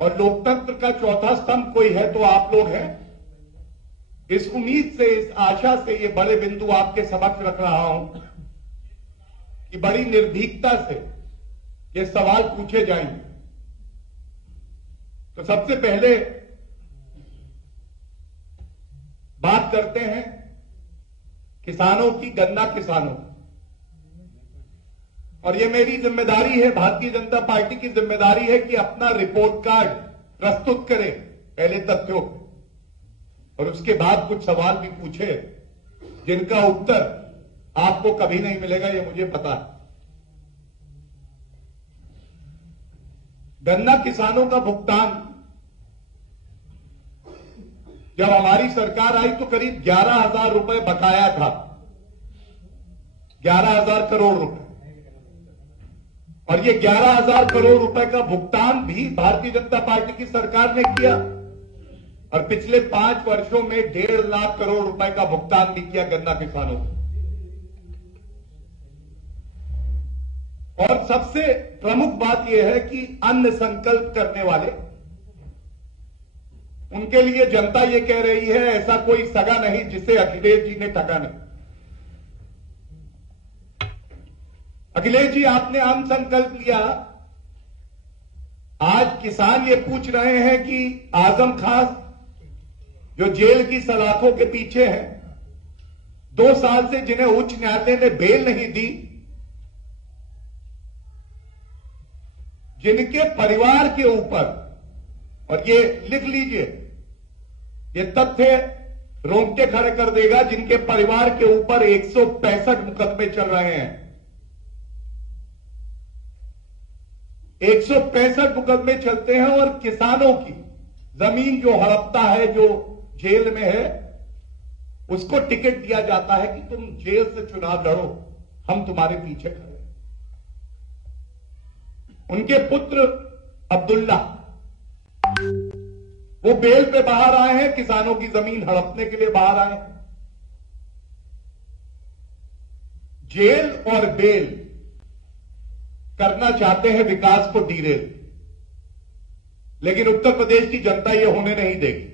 और लोकतंत्र का चौथा स्तंभ कोई है तो आप लोग हैं। इस उम्मीद से, इस आशा से ये बड़े बिंदु आपके समक्ष रख रहा हूं कि बड़ी निर्भीकता से ये सवाल पूछे जाएंगे। तो सबसे पहले बात करते हैं किसानों की, गन्ना किसानों की। और ये मेरी जिम्मेदारी है, भारतीय जनता पार्टी की जिम्मेदारी है कि अपना रिपोर्ट कार्ड प्रस्तुत करें पहले तथ्यों को, और उसके बाद कुछ सवाल भी पूछे जिनका उत्तर आपको कभी नहीं मिलेगा, ये मुझे पता है। गन्ना किसानों का भुगतान जब हमारी सरकार आई तो करीब 11,000 रुपए बकाया था, 11,000 करोड़ रुपए। और ये 11,000 करोड़ रुपए का भुगतान भी भारतीय जनता पार्टी की सरकार ने किया, और पिछले 5 वर्षों में 1.5 लाख करोड़ रुपए का भुगतान भी किया गन्ना किसानों को। और सबसे प्रमुख बात यह है कि अन्न संकल्प करने वाले, उनके लिए जनता ये कह रही है ऐसा कोई सगा नहीं जिसे अखिलेश जी ने ठगा नहीं। अखिलेश जी, आपने अन्न संकल्प लिया, आज किसान ये पूछ रहे हैं कि आजम खान जो जेल की सलाखों के पीछे हैं, 2 साल से जिन्हें उच्च न्यायालय ने बेल नहीं दी, जिनके परिवार के ऊपर, और ये लिख लीजिए, ये तथ्य रोंगटे खड़े कर देगा, जिनके परिवार के ऊपर 165 मुकदमे चल रहे हैं, 165 मुकदमे चलते हैं, और किसानों की जमीन जो हड़पता है, जो जेल में है, उसको टिकट दिया जाता है कि तुम जेल से चुनाव लड़ो, हम तुम्हारे पीछे खड़े। उनके पुत्र अब्दुल्ला, वो बेल पे बाहर आए हैं, किसानों की जमीन हड़पने के लिए बाहर आए हैं। जेल और बेल करना चाहते हैं विकास को डीरेल, लेकिन उत्तर प्रदेश की जनता ये होने नहीं देगी।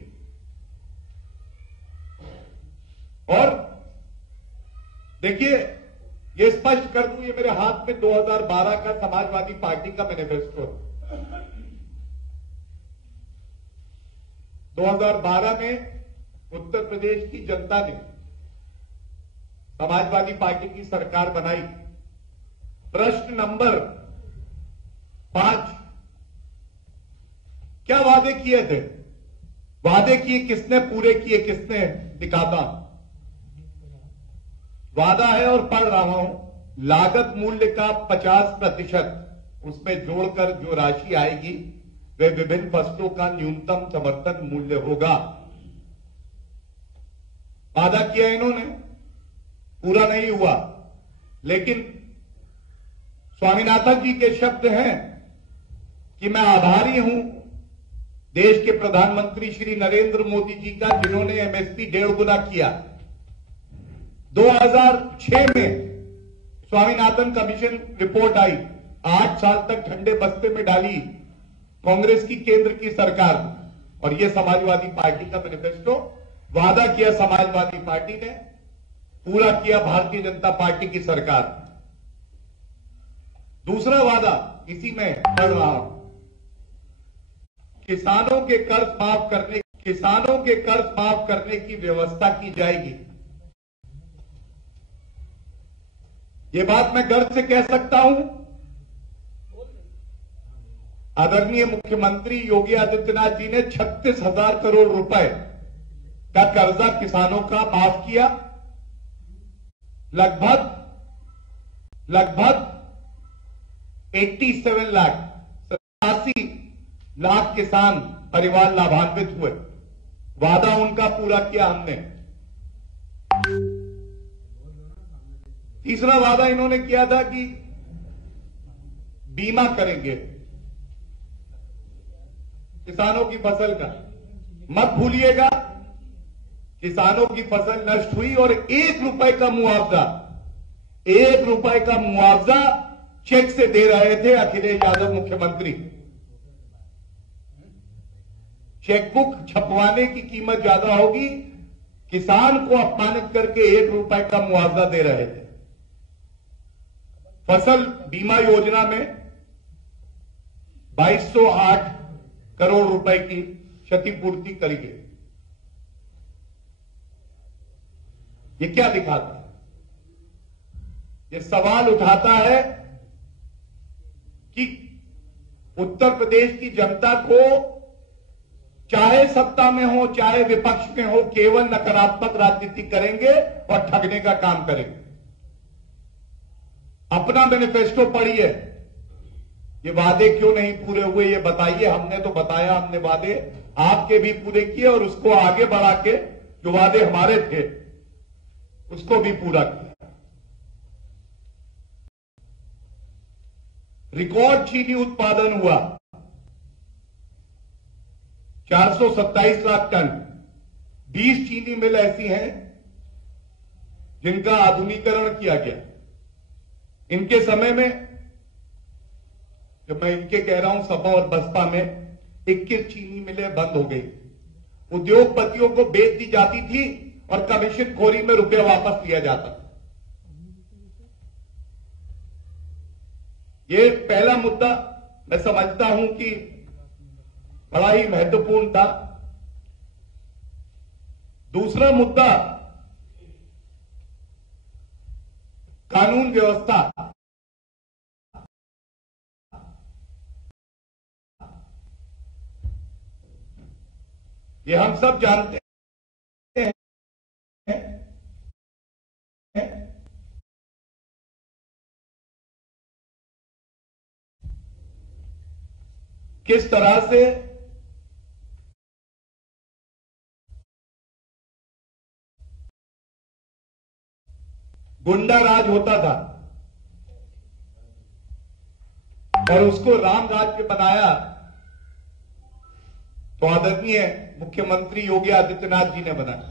और देखिए, ये स्पष्ट कर दूं, ये मेरे हाथ में 2012 का समाजवादी पार्टी का मैनिफेस्टो है। 2012 में उत्तर प्रदेश की जनता ने समाजवादी पार्टी की सरकार बनाई। प्रश्न नंबर 5, क्या वादे किए थे? वादे किए किसने पूरे किए, किसने दिखाता? वादा है और पढ़ रहा हूं, लागत मूल्य का 50% उसमें जोड़कर जो राशि आएगी वे विभिन्न फसलों का न्यूनतम समर्थन मूल्य होगा। वादा किया इन्होंने, पूरा नहीं हुआ। लेकिन स्वामीनाथन जी के शब्द हैं कि मैं आभारी हूं देश के प्रधानमंत्री श्री नरेंद्र मोदी जी का, जिन्होंने एमएसपी 1.5 गुना किया। 2006 में स्वामीनाथन कमीशन रिपोर्ट आई, 8 साल तक झंडे बस्ते में डाली कांग्रेस की केंद्र की सरकार, और यह समाजवादी पार्टी का मैनिफेस्टो। वादा किया समाजवादी पार्टी ने, पूरा किया भारतीय जनता पार्टी की सरकार। दूसरा वादा इसी में पढ़ रहा हूं, किसानों के कर्ज माफ करने की व्यवस्था की जाएगी। ये बात मैं गर्व से कह सकता हूं, आदरणीय मुख्यमंत्री योगी आदित्यनाथ जी ने 36,000 करोड़ रुपए का कर्जा किसानों का माफ किया। लगभग 87 लाख 87 लाख किसान परिवार लाभान्वित हुए। वादा उनका पूरा किया हमने। तीसरा वादा इन्होंने किया था कि बीमा करेंगे किसानों की फसल का। मत भूलिएगा, किसानों की फसल नष्ट हुई और 1 रुपए का मुआवजा चेक से दे रहे थे अखिलेश यादव मुख्यमंत्री। चेकबुक छपवाने की कीमत ज्यादा होगी, किसान को अपमानित करके 1 रुपए का मुआवजा दे रहे थे। फसल बीमा योजना में 2208 करोड़ रुपए की क्षतिपूर्ति करी गई। ये क्या दिखाता है? ये सवाल उठाता है कि उत्तर प्रदेश की जनता को चाहे सत्ता में हो चाहे विपक्ष में हो, केवल नकारात्मक राजनीति करेंगे और ठगने का काम करेंगे। अपना मैनिफेस्टो पढ़िए, ये वादे क्यों नहीं पूरे हुए ये बताइए। हमने तो बताया, हमने वादे आपके भी पूरे किए और उसको आगे बढ़ा के जो वादे हमारे थे उसको भी पूरा किया। रिकॉर्ड चीनी उत्पादन हुआ 427 लाख टन। 20 चीनी मिल ऐसी हैं जिनका आधुनिकीकरण किया गया। इनके समय में, जब मैं इनके कह रहा हूं, सपा और बसपा में 21 चीनी मिलें बंद हो गई। उद्योगपतियों को बेच दी जाती थी और कमीशन खोरी में रुपया वापस लिया जाता था। ये पहला मुद्दा मैं समझता हूं कि बड़ा ही महत्वपूर्ण था। दूसरा मुद्दा कानून व्यवस्था। ये हम सब जानते हैं किस तरह से गुंडा राज होता था और उसको राम राज्य बनाया तो आदरणीय मुख्यमंत्री योगी आदित्यनाथ जी ने बनाया।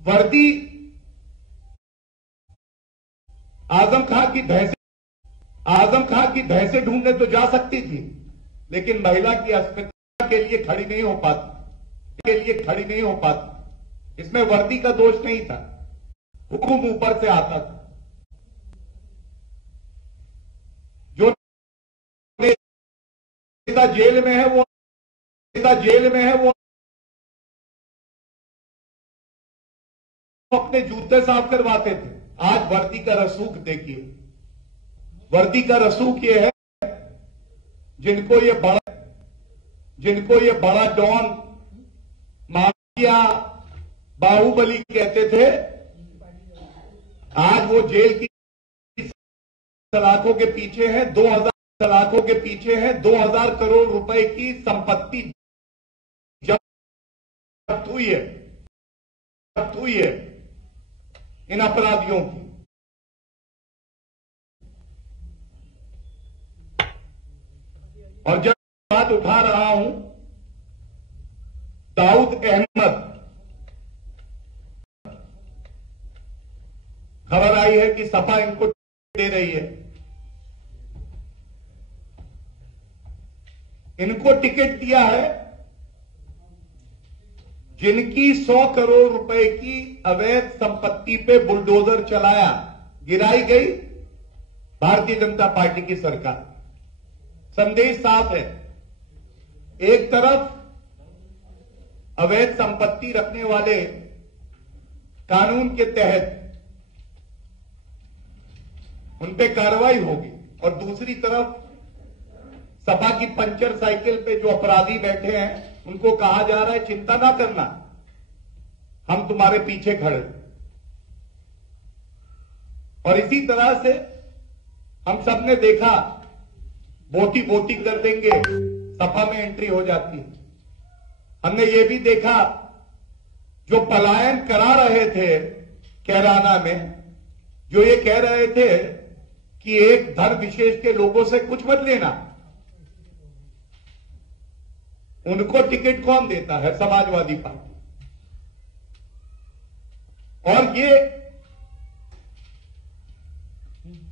वर्दी आजम खां की भैंसे ढूंढने तो जा सकती थी, लेकिन महिला की अस्मिता के लिए खड़ी नहीं हो पाती। इसमें वर्दी का दोष नहीं था, हुक्म ऊपर से आता था। जो नेता जेल में है वो अपने जूते साफ करवाते थे। आज वर्दी का रसूख देखिए। वर्दी का रसूख ये है, जिनको ये बड़ा डॉन, माफिया, बाहुबली कहते थे, आज वो जेल की सलाखों के पीछे है। 2000 करोड़ रुपए की संपत्ति जब्त हुई है इन अपराधियों की। और जब बात उठा रहा हूं दाऊद अहमद, खबर आई है कि सपा इनको दे रही है। इनको टिकट दिया है जिनकी 100 करोड़ रुपए की अवैध संपत्ति पे बुलडोजर चलाया, गिराई गई भारतीय जनता पार्टी की सरकार। संदेश साफ है, एक तरफ अवैध संपत्ति रखने वाले कानून के तहत उन पे कार्रवाई होगी और दूसरी तरफ सपा की पंचर साइकिल पे जो अपराधी बैठे हैं उनको कहा जा रहा है चिंता ना करना, हम तुम्हारे पीछे खड़े। और इसी तरह से हम सबने देखा, बोटी कर देंगे, सपा में एंट्री हो जाती है। हमने ये भी देखा, जो पलायन करा रहे थे कैराना में, जो ये कह रहे थे कि एक धर्म विशेष के लोगों से कुछ मत लेना, उनको टिकट कौन देता है? समाजवादी पार्टी। और ये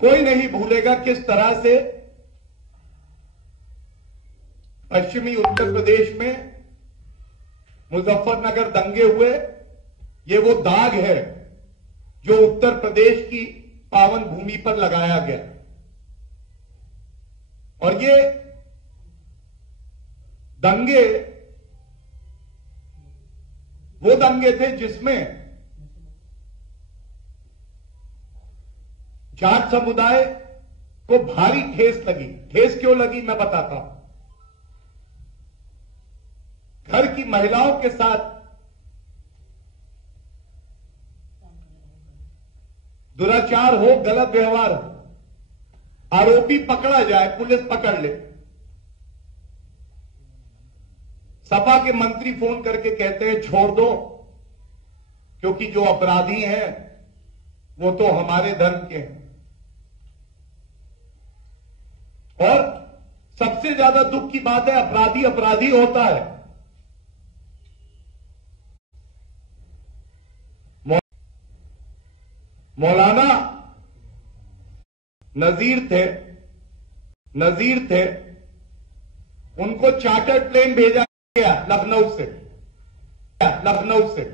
कोई नहीं भूलेगा किस तरह से पश्चिमी उत्तर प्रदेश में मुजफ्फरनगर दंगे हुए, ये वो दाग है जो उत्तर प्रदेश की पावन भूमि पर लगाया गया। और ये दंगे वो दंगे थे जिसमें जाट समुदाय को भारी ठेस लगी। ठेस क्यों लगी मैं बताता हूं। घर की महिलाओं के साथ दुराचार हो, गलत व्यवहार हो, आरोपी पकड़ा जाए, पुलिस पकड़ ले, सपा के मंत्री फोन करके कहते हैं छोड़ दो, क्योंकि जो अपराधी हैं वो तो हमारे धर्म के हैं। और सबसे ज्यादा दुख की बात है, अपराधी अपराधी होता है। मौलाना नजीर थे, उनको चार्टर्ड प्लेन भेजा गया लखनऊ से।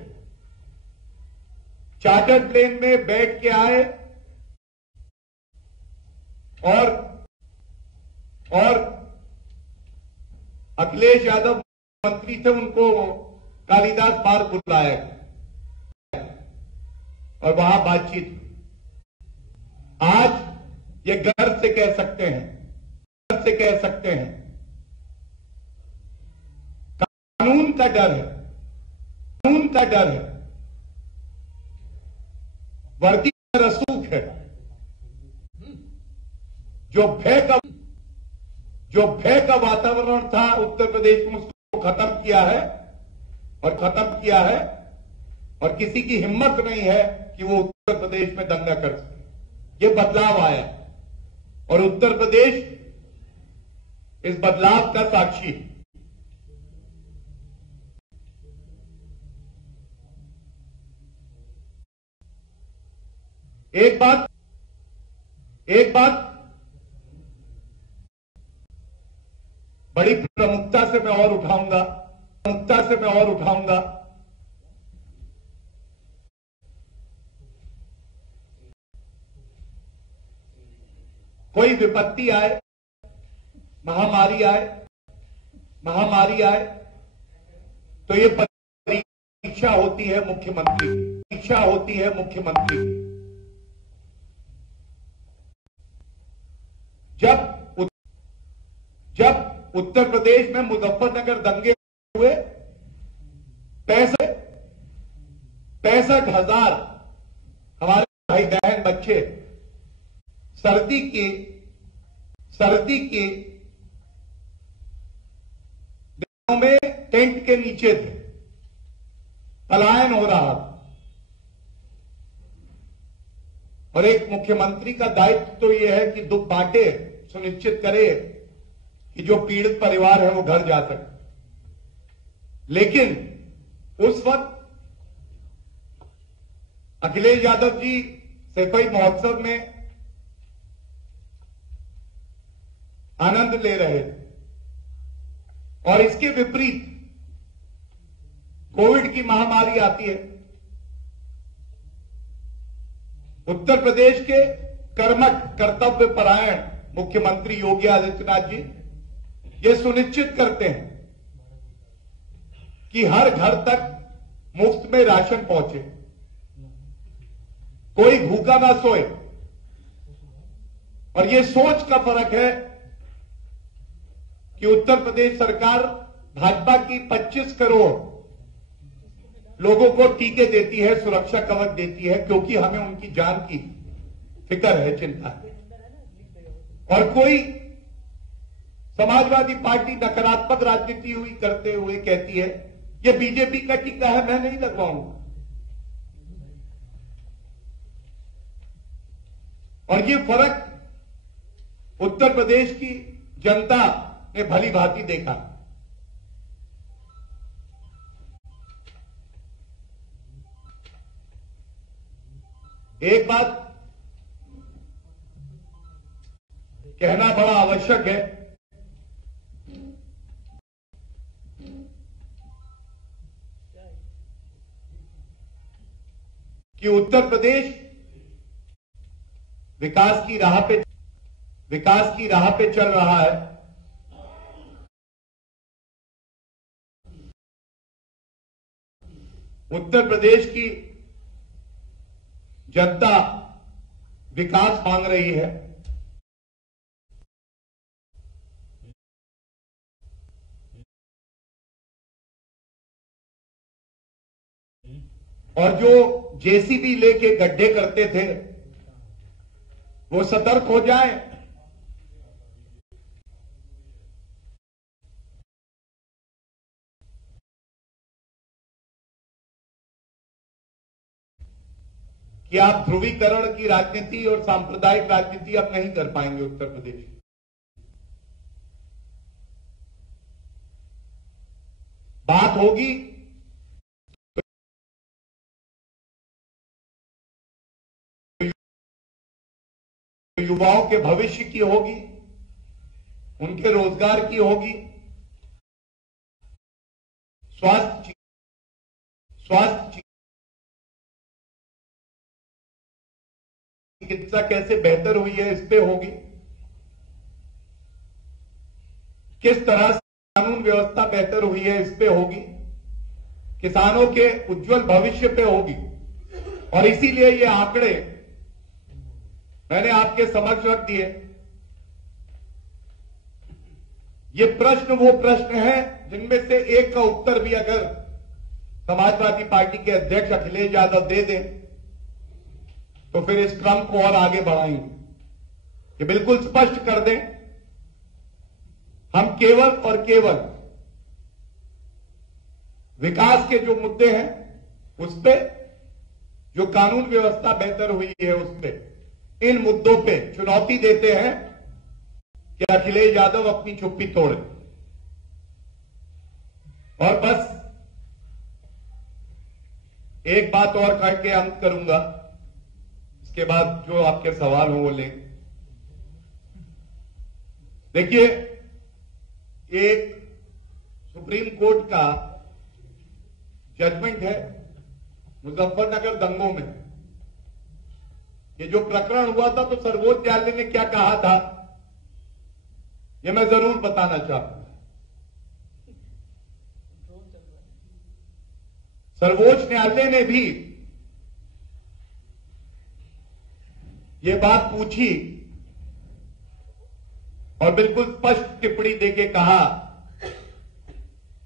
चार्टर्ड प्लेन में बैठ के आए और अखिलेश यादव मंत्री थे, उनको कालिदास पार्क बुलाया और वहां बातचीत। आज ये गर्व से कह सकते हैं कानून का डर है, वर्दी का रसूख है। जो भय का वातावरण था उत्तर प्रदेश में, उसको खत्म किया है और किसी की हिम्मत नहीं है कि वो उत्तर प्रदेश में दंगा कर सके। ये बदलाव आया और उत्तर प्रदेश इस बदलाव का साक्षी है। एक बात बड़ी प्रमुखता से मैं और उठाऊंगा। कोई विपत्ति आए, महामारी आए तो ये परीक्षा होती है मुख्यमंत्री की। जब उत्तर प्रदेश में मुजफ्फरनगर दंगे हुए, 65,000 हमारे भाई बहन बच्चे सर्दी के दिनों में टेंट के नीचे थे, पलायन हो रहा था। और एक मुख्यमंत्री का दायित्व तो यह है कि दुख बांटे, सुनिश्चित करे कि जो पीड़ित परिवार है वो घर जा सके। लेकिन उस वक्त अखिलेश यादव जी सफाई महोत्सव में आनंद ले रहे थे और इसके विपरीत कोविड की महामारी आती है। उत्तर प्रदेश के कर्मठ, कर्तव्य परायण मुख्यमंत्री योगी आदित्यनाथ जी ये सुनिश्चित करते हैं कि हर घर तक मुफ्त में राशन पहुंचे, कोई भूखा ना सोए। और ये सोच का फर्क है कि उत्तर प्रदेश सरकार भाजपा की 25 करोड़ लोगों को टीके देती है, सुरक्षा कवच देती है, क्योंकि हमें उनकी जान की फिक्र है, चिंता है। और कोई समाजवादी पार्टी नकारात्मक राजनीति करते हुए कहती है ये बीजेपी का टीका है, मैं नहीं लगवाऊंगा। और ये फर्क उत्तर प्रदेश की जनता ने भली भांति देखा। एक बात कहना बड़ा आवश्यक है कि उत्तर प्रदेश विकास की राह पे चल रहा है। उत्तर प्रदेश की जनता विकास मांग रही है और जो जेसीबी लेके गड्ढे करते थे वो सतर्क हो जाएं। कि आप ध्रुवीकरण की राजनीति और सांप्रदायिक राजनीति अब नहीं कर पाएंगे उत्तर प्रदेश। बात होगी तो युवाओं के भविष्य की होगी, उनके रोजगार की होगी, स्वास्थ्य चिकित्सा कैसे बेहतर हुई है इस पे होगी, किस तरह से कानून व्यवस्था बेहतर हुई है इस पे होगी, किसानों के उज्जवल भविष्य पे होगी। और इसीलिए ये आंकड़े मैंने आपके समक्ष रख दिए। ये प्रश्न वो प्रश्न है जिनमें से एक का उत्तर भी अगर समाजवादी पार्टी के अध्यक्ष अखिलेश यादव दे दें तो फिर इस क्रम को और आगे बढ़ाएंगे। ये बिल्कुल स्पष्ट कर दें, हम केवल और केवल विकास के जो मुद्दे हैं उस पे, जो कानून व्यवस्था बेहतर हुई है उस पे, इन मुद्दों पे चुनौती देते हैं कि अखिलेश यादव अपनी चुप्पी तोड़े। और बस एक बात और कह के अंत करूंगा, इसके बाद जो आपके सवाल हो वो लें। देखिए, एक सुप्रीम कोर्ट का जजमेंट है मुजफ्फरनगर दंगों में। ये जो प्रकरण हुआ था तो सर्वोच्च न्यायालय ने क्या कहा था ये मैं जरूर बताना चाहता हूं। सर्वोच्च न्यायालय ने भी ये बात पूछी और बिल्कुल स्पष्ट टिप्पणी देके कहा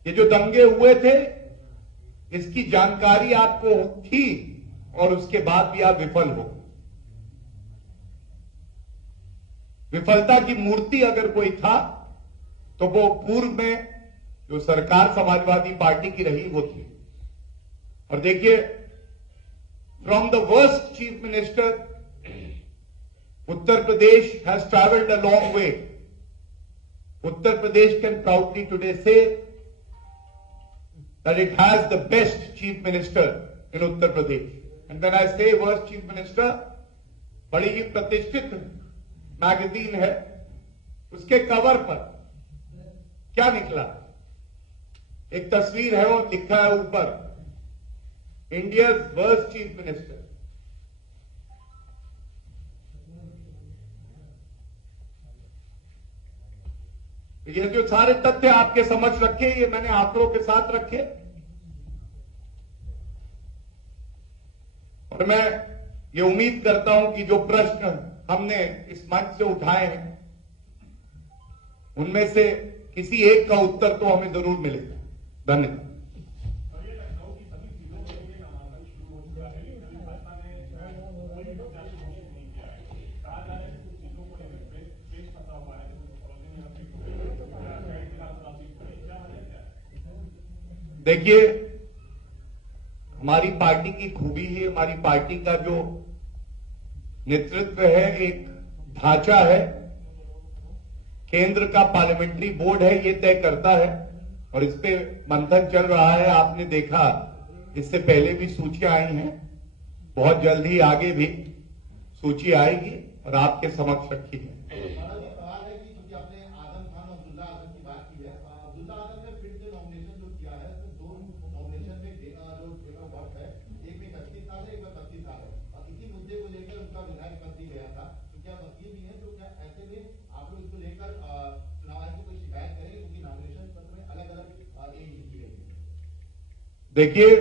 कि जो दंगे हुए थे इसकी जानकारी आपको थी और उसके बाद भी आप विफल हो। विफलता की मूर्ति अगर कोई था तो वो पूर्व में जो सरकार समाजवादी पार्टी की रही वो थी। और देखिए, from the worst chief minister Uttar Pradesh has traveled a long way. Uttar Pradesh can proudly today say that it has the best chief minister in Uttar Pradesh. And when I say worst chief minister, बड़ी ही प्रतिष्ठित magazine है, उसके cover पर क्या निकला? एक तस्वीर है और लिखा है ऊपर, इंडियाज वर्स्ट चीफ मिनिस्टर। ये जो सारे तथ्य आपके समक्ष रखे, ये मैंने आंकड़ों के साथ रखे और मैं ये उम्मीद करता हूं कि जो प्रश्न हमने इस मंच से उठाए हैं उनमें से किसी एक का उत्तर तो हमें जरूर मिलेगा। धन्यवाद। देखिए, हमारी पार्टी की खूबी है, हमारी पार्टी का जो नेतृत्व है, एक ढांचा है, केंद्र का पार्लियामेंट्री बोर्ड है, ये तय करता है और इस पे मंथन चल रहा है। आपने देखा, इससे पहले भी सूचियां आई हैं, बहुत जल्द ही आगे भी सूची आएगी और आपके समक्ष रखी है। एक में 31 साल है, एक में 32 साल देखिए,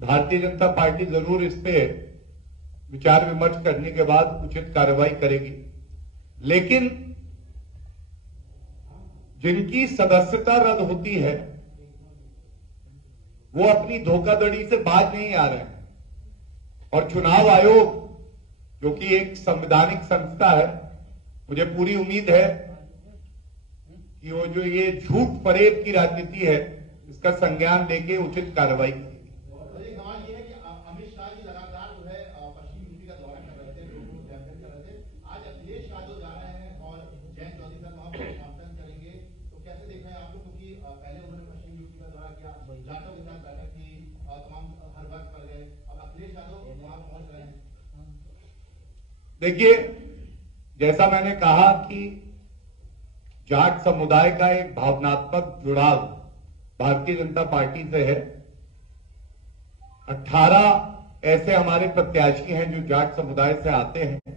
भारतीय जनता पार्टी जरूर इस पे विचार विमर्श करने के बाद उचित कार्रवाई करेगी, लेकिन जिनकी सदस्यता रद्द होती है वो अपनी धोखाधड़ी से बाज नहीं आ रहे हैं। और चुनाव आयोग जो कि एक संवैधानिक संस्था है, मुझे पूरी उम्मीद है कि वो जो ये झूठ फरेब की राजनीति है इसका संज्ञान लेके उचित कार्रवाई करेगी। अमित शाह जी लगातार जो है पश्चिम यूपी का दौरा कर रहे थे, लोग कैंपेन कर रहे थे। आज अखिलेश यादव जा रहे हैं और जयंत चौधरी साहब वहां पर कॉन्फ्रेंस करेंगे, तो कैसे देख रहे हैं आप लोग? क्योंकि पहले उन्होंने पश्चिम यूपी का दौरा किया, जाटव के साथ बैठक की, तमाम हर वर्ग कर गए, अब अखिलेश यादव वहां पहुंच रहे हैं। देखिए, जैसा मैंने कहा कि जाट समुदाय का एक भावनात्मक जुड़ाव भारतीय जनता पार्टी से है। 18 ऐसे हमारे प्रत्याशी हैं जो जाट समुदाय से आते हैं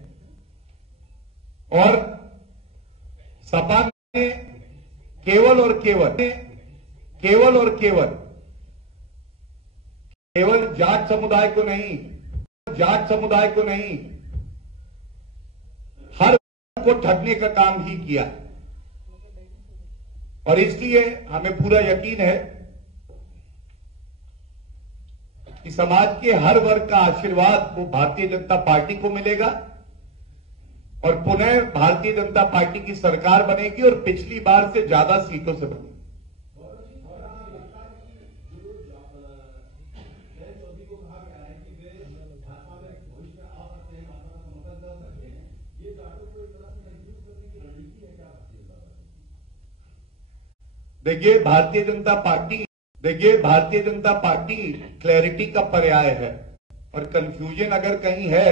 और सपा ने केवल जाट समुदाय को नहीं हर को ठगने का काम ही किया। और इसलिए हमें पूरा यकीन है कि समाज के हर वर्ग का आशीर्वाद वो भारतीय जनता पार्टी को मिलेगा और पुनः भारतीय जनता पार्टी की सरकार बनेगी और पिछली बार से ज्यादा सीटों से बनेगी। देखिए, भारतीय जनता पार्टी क्लैरिटी का पर्याय है और कंफ्यूजन अगर कहीं है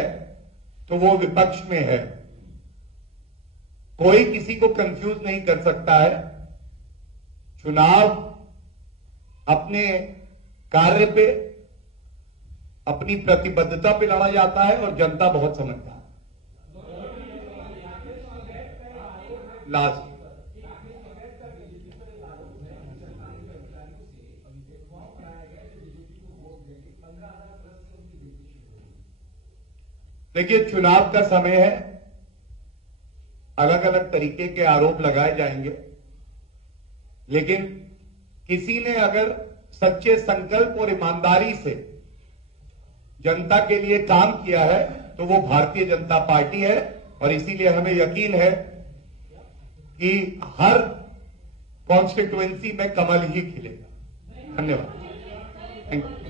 तो वो विपक्ष में है। कोई किसी को कंफ्यूज नहीं कर सकता है। चुनाव अपने कार्य पे, अपनी प्रतिबद्धता पे लड़ा जाता है और जनता बहुत समझता है। लास्ट देखिए, चुनाव का समय है, अलग अलग तरीके के आरोप लगाए जाएंगे, लेकिन किसी ने अगर सच्चे संकल्प और ईमानदारी से जनता के लिए काम किया है तो वो भारतीय जनता पार्टी है। और इसीलिए हमें यकीन है कि हर कॉन्स्टिट्यूएंसी में कमल ही खिलेगा। धन्यवाद। Thank you.